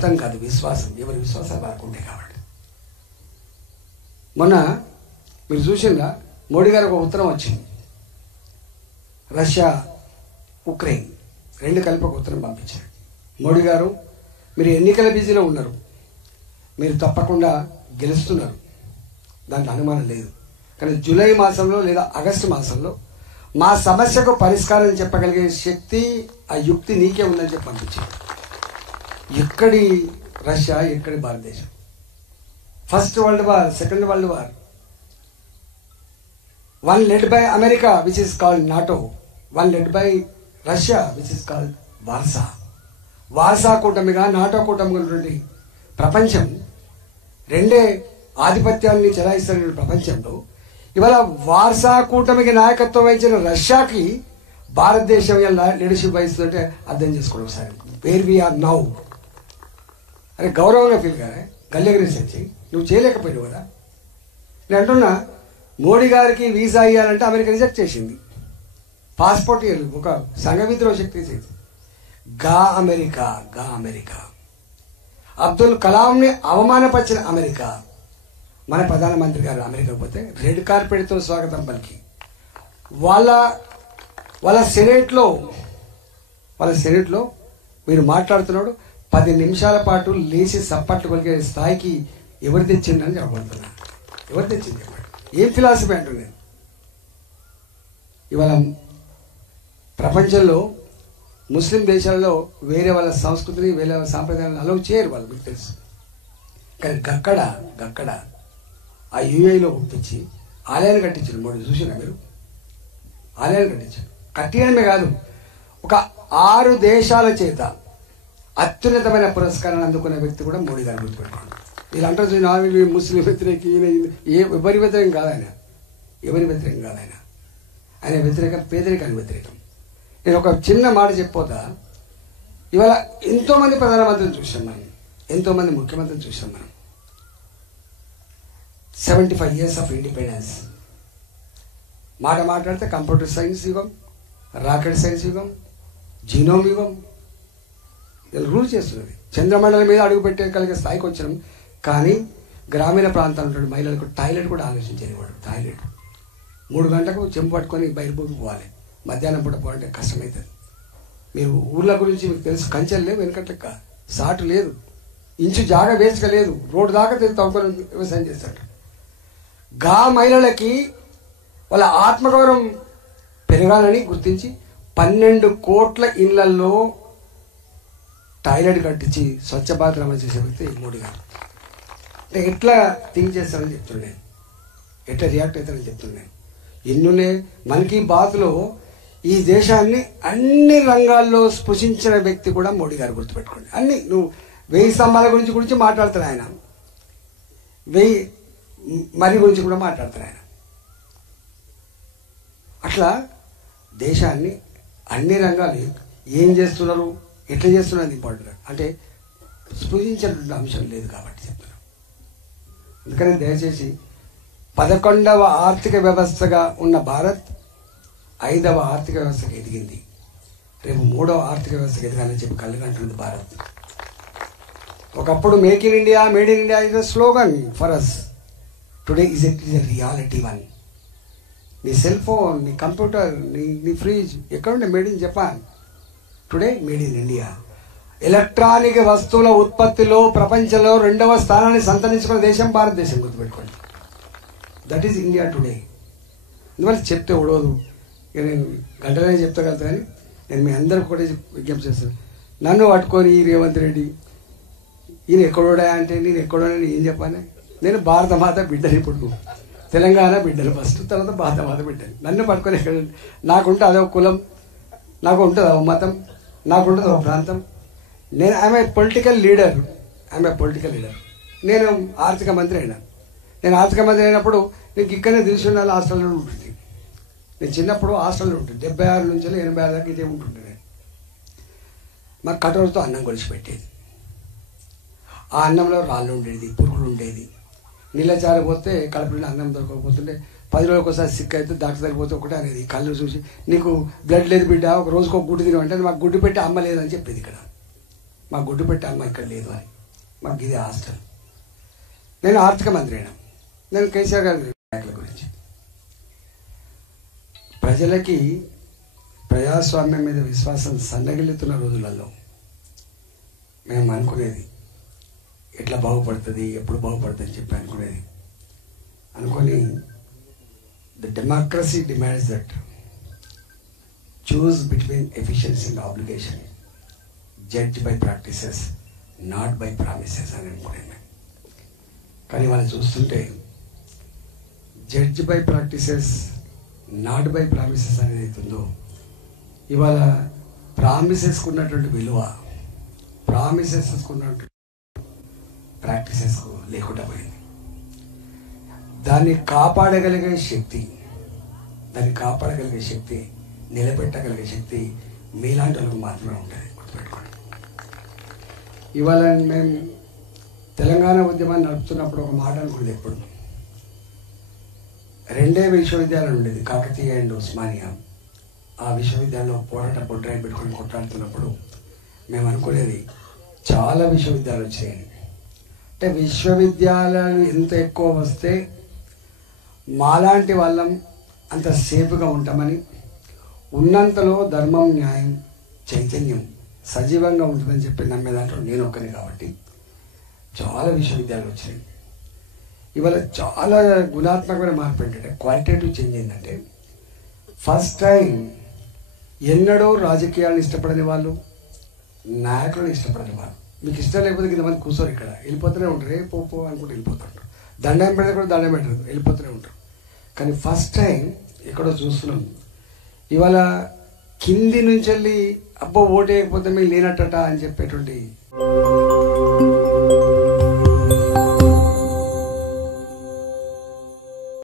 మతం కాదు, విశ్వాసం. ఎవరి విశ్వాసాలు వారికి ఉంటాయి కాబట్టి. మొన్న మీరు చూసిందా, మోడీ గారికి ఒక ఉత్తరం వచ్చింది. రష్యా ఉక్రెయిన్ రెండు కలిపి ఒక ఉత్తరం పంపించారు. మోడీ గారు, మీరు ఎన్నికల బిజీలో ఉన్నారు, మీరు తప్పకుండా గెలుస్తున్నారు, దాంట్లో అనుమానం లేదు. కానీ జూలై మాసంలో లేదా ఆగస్టు మాసంలో మా సమస్యకు పరిష్కారం చెప్పగలిగే శక్తి, ఆ యుక్తి నీకే ఉందని చెప్పి పంపించారు. ఎక్కడి రష్యా, ఎక్కడి భారతదేశం? First world war, second world war, one led by America which is called NATO, one led by Russia which is called Warsaw. Warsaw కూటమిగా నాటో కూటమిగా ఉన్నటువంటి ప్రపంచం, రెండే ఆధిపత్యాన్ని చెలాయిస్తున్న ప్రపంచంలో ఇవాళ వార్సా కూటమికి నాయకత్వం వహించిన రష్యాకి భారతదేశం లీడర్షిప్ వహిస్తుందంటే అర్థం చేసుకోండి ఒకసారి. Where we are now. అరే గౌరవంగా ఫీల్ కాదే, గల్లెగరేసి నువ్వు చేయలేకపోయినావు కదా. నేను అంటున్నా, మోడీ గారికి వీసా ఇవ్వాలంటే అమెరికా రిజెక్ట్ చేసింది. పాస్పోర్ట్ ఇవ్వాలి, ఒక సంఘ విద్రోహ శక్తి చేసింది. గా అమెరికా. అబ్దుల్ కలాంని అవమానపరిచిన అమెరికా. మన ప్రధానమంత్రి గారు అమెరికా పోతే రెడ్ కార్పెట్తో స్వాగతం పలికి వాళ్ళ సెనేట్లో మీరు మాట్లాడుతున్నాడు 10 నిమిషాల పాటు లేచి సప్పట్లు కొలికే స్థాయికి ఎవరు తెచ్చిందని చెప్పబడుతున్నా. ఎవరు తెచ్చింది చెప్పండి? ఏం ఫిలాసఫీ అంటున్నాను నేను. ఇవాళ ప్రపంచంలో ముస్లిం దేశాలలో వేరే వాళ్ళ సంస్కృతిని, వేరే వాళ్ళ సాంప్రదాయాలను అలౌ చేయరు వాళ్ళు, మీకు తెలుసు. కానీ గక్కడ ఆ యూఏలో ఒప్పించి ఆలయాన్ని కట్టించారు. మోడీ చూసినా మీరు? ఆలయాన్ని కట్టించారు. కట్టియడమే కాదు, ఒక 6 దేశాల చేత అత్యున్నతమైన పురస్కారాన్ని అందుకున్న వ్యక్తి కూడా మోడీ గారు. గుర్తుపెట్టుకోండి. వీళ్ళు అంటారు ముస్లిం వ్యతిరేక, ఎవరి వ్యతిరేకం కాదు ఆయన. ఆయన వ్యతిరేకం పేదరికానికి వ్యతిరేకం. నేను ఒక చిన్న మాట చెప్పిపోతా. ఇవాళ ఎంతోమంది ప్రధానమంత్రిని చూసాం మనం, ఎంతోమంది ముఖ్యమంత్రిని చూసాం మనం. 75 years ఆఫ్ ఇండిపెండెన్స్. మాట్లాడితే కంప్యూటర్ సైన్స్ యుగం, రాకెట్ సైన్స్ యుగం, జీనోమ్ యుగం రూల్ చేస్తున్నది. చంద్రమండలం మీద అడుగుపెట్టగలిగే స్థాయికి వచ్చినాం. కానీ గ్రామీణ ప్రాంతాల్లో మహిళలకు టాయిలెట్ కూడా ఆలోచించేది వాడు. టాయిలెట్ 3 గంటలకు చెంపు పట్టుకొని బయలుపోయి పోవాలి. మధ్యాహ్నం పూట పోవాలంటే కష్టమవుతుంది. మీరు ఊర్ల గురించి మీకు తెలుసు, కంచెలు లేవు, వెనకట్లెక్క సాటు లేదు, ఇంచు జాగా వేసుక లేదు, రోడ్డు దాకా తవ్వుకొని వ్యవసాయం చేస్తాడు. మహిళలకి వాళ్ళ ఆత్మగౌరవం పెరగాలని గుర్తించి 12 కోట్ల ఇళ్లలో టాయిలెట్ కట్టించి స్వచ్ఛ భారత్ అమలు చేసే వ్యక్తి మోడీ గారు. అంటే ఎట్లా థింక్ చేస్తారని చెప్తున్నాను, ఎట్లా రియాక్ట్ అవుతారని చెప్తున్నాను. ఎన్నునే మనకి బాతులో ఈ దేశాన్ని అన్ని రంగాల్లో స్పృశించిన వ్యక్తి కూడా మోడీ గారు. గుర్తుపెట్టుకోండి. అన్ని నువ్వు 1000 స్తంభాల గురించి మాట్లాడతారు ఆయన, 1000 మరి గురించి కూడా మాట్లాడతారు ఆయన. అట్లా దేశాన్ని అన్ని రంగాలు ఏం చేస్తున్నారు, ఎట్లా చేస్తున్నారు ఇంపార్టెంట్. అంటే స్పృశించినటువంటి అంశం లేదు కాబట్టి చెప్తున్నారు. అందుకని దయచేసి 11వ ఆర్థిక వ్యవస్థగా ఉన్న భారత్ 5వ ఆర్థిక వ్యవస్థగా ఎదిగింది. రేపు 3వ ఆర్థిక వ్యవస్థగా ఎదగాలని చెప్పి కళ్ళగంటుంది భారత్. ఒకప్పుడు make in India, made in India is a slogan for us. Today it is a reality one. నీ సెల్ ఫోన్, నీ కంప్యూటర్, నీ ఫ్రిడ్జ్ ఎక్కడుండే made in Japan, today made in India. Electronic వస్తువుల ఉత్పత్తిలో ప్రపంచంలో 2వ స్థానాన్ని సంతరించుకున్న దేశం భారతదేశం. గుర్తుపెట్టుకోండి. That is India today. అందువల్ల చెప్తే ఉడవదు, ఇక నేను గంటలనే చెప్తగలుగుతా. కానీ నేను మీ అందరికి కూడా విజ్ఞప్తి చేస్తాను. నన్ను పట్టుకొని రేవంత్ రెడ్డి ఈయన ఎక్కడోడా అంటే నేను ఎక్కడోడా ఏం చెప్పాలి? నేను భారత మాత బిడ్డని, ఇప్పుడు తెలంగాణ బిడ్డలు ఫస్ట్, తర్వాత భారత మాత బిడ్డని. నన్ను పట్టుకొని ఎక్కడ నాకుంటే అదో కులం, నాకు ఉంటుంది ఒక మతం, నాకు ఉంటుంది ఒక ప్రాంతం. నేను ఐఎమ్ ఏ పొలిటికల్ లీడర్. నేను ఆర్థిక మంత్రి అయినా. నేను ఆర్థిక మంత్రి అయినప్పుడు నీకు ఇక్కడనే తెలిసి ఉండాలి, హాస్టల్లో ఉంటుంది. నేను చిన్నప్పుడు హాస్టల్లో ఉంటుంది 76 నుంచి 86 దాకా ఇదే ఉంటుండే. నేను మాకు కటోరతో అన్నం కొలిచి పెట్టేది. ఆ అన్నంలో రాళ్ళు ఉండేది, పురుగులు ఉండేది. నీళ్ళ జారిపోతే కడుపులో అన్నం దొరకకపోతుంటే 10 రోజులకు ఒకసారి సిక్ అయితే డాక్టర్ దగ్గరికి ఒకటే అనేది, కళ్ళు చూసి నీకు బ్లడ్ లేదు బిడ్డ, ఒక రోజుకు ఒక గుడ్డు తినమంటే మాకు గుడ్డు పెట్టి అమ్మ లేదని చెప్పేది. ఇక్కడ మాకు గుడ్డు పెట్టామ్మా ఇక్కడ లేదు అని. మాకు ఇది హాస్టల్. నేను ఆర్థిక మంత్రి అయినా. నేను కేసీఆర్ గారి బ్యాంకుల గురించి ప్రజలకి ప్రజాస్వామ్యం మీద విశ్వాసం సన్నగిల్లుతున్న రోజులలో మేము అనుకునేది ఎట్లా బాగుపడుతుంది, ఎప్పుడు బాగుపడుతుంది అని చెప్పి అనుకొని the democracy demands that choose between efficiency and obligation, judge by practices not by promises అని అనుకునేది. కానీ వాళ్ళు చూస్తుంటే judge by practices not by promises అనేది అవుతుందో ఇవాళ ప్రామిసెస్కు ఉన్నటువంటి విలువ ప్రామిసెస్కు ఉన్నటువంటి ప్రాక్టీసెస్కు లేకుండా పోయింది. దాన్ని కాపాడగలిగే శక్తి నిలబెట్టగలిగే శక్తి మీలాంటి వాళ్ళకు మాత్రమే ఉంటుంది. గుర్తుపెట్టుకోండి. ఇవాళ మేము తెలంగాణ ఉద్యమాన్ని నడుపుతున్నప్పుడు ఒక మాట అనుకునేది, ఎప్పుడు 2 విశ్వవిద్యాలయాలు ఉండేది, కాకతీయ అండ్ ఉస్మానియా. ఆ విశ్వవిద్యాలయంలో పోరాట బొడ్రాయి పెట్టుకొని కొట్లాడుతున్నప్పుడు మేము అనుకునేది చాలా విశ్వవిద్యాలయాలు వచ్చాయని. అంటే విశ్వవిద్యాలయాలు ఎంత ఎక్కువ వస్తే మాలాంటి వాళ్ళం అంత సేఫ్గా ఉంటామని, ఉన్నంతలో ధర్మం, న్యాయం, చైతన్యం సజీవంగా ఉంటుందని చెప్పి నమ్మే దాంట్లో నేను ఒక్కనే. కాబట్టి చాలా విశ్వవిద్యాలయాలు వచ్చినాయి. ఇవాళ చాలా గుణాత్మకమైన మార్పు ఏంటంటే క్వాలిటేటివ్ చేంజ్ ఏంటంటే, ఫస్ట్ టైం ఎన్నడూ రాజకీయాలను ఇష్టపడని వాళ్ళు, నాయకులను ఇష్టపడని వాళ్ళు, మీకు ఇష్టం లేకపోతే ఇంతమంది కూర్చోరు, ఇక్కడ వెళ్ళిపోతూనే ఉంటారు, ఏ పో అనుకుంటూ వెళ్ళిపోతుంటారు. దండం పెడితే కూడా దండం పెట్టరు, వెళ్ళిపోతూనే ఉంటారు. కానీ ఫస్ట్ టైం ఎక్కడో చూస్తున్నాం, ఇవాళ కింది నుంచి వెళ్ళి అబ్బో ఓటు వేయకపోతే మీరు లేనట్టట అని చెప్పేటువంటి